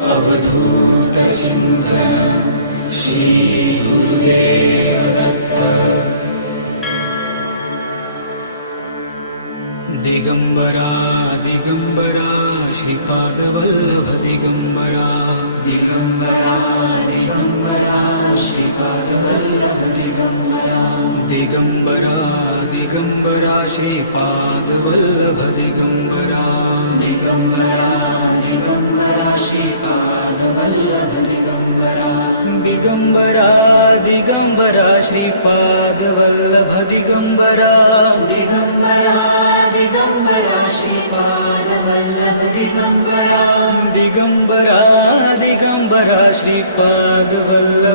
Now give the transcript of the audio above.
अवधूतचिन्तन श्रीगुरुदेव Datta. Digambara Digambara Shripadvallabh Digambara. Digambara Digambara Shripadvallabh Digambara. Digambara Digambara Shripadvallabh Digambara. Digambara Digambara Shripadvallabh Digambara. Digambara Digambara Shripadvallabh Digambara. Digambara Digambara Shripadvallabh Digambara. Digambara Digambara Shripadvallabh